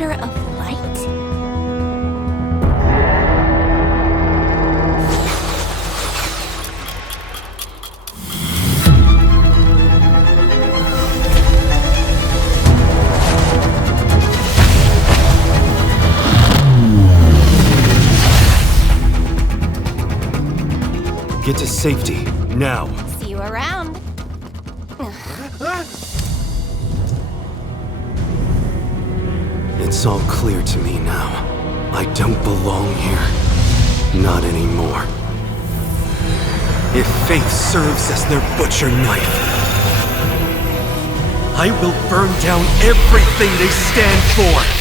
Order of Light? Get to safety, now. See you around. It's all clear to me now. I don't belong here. Not anymore. If faith serves as their butcher knife, I will burn down everything they stand for!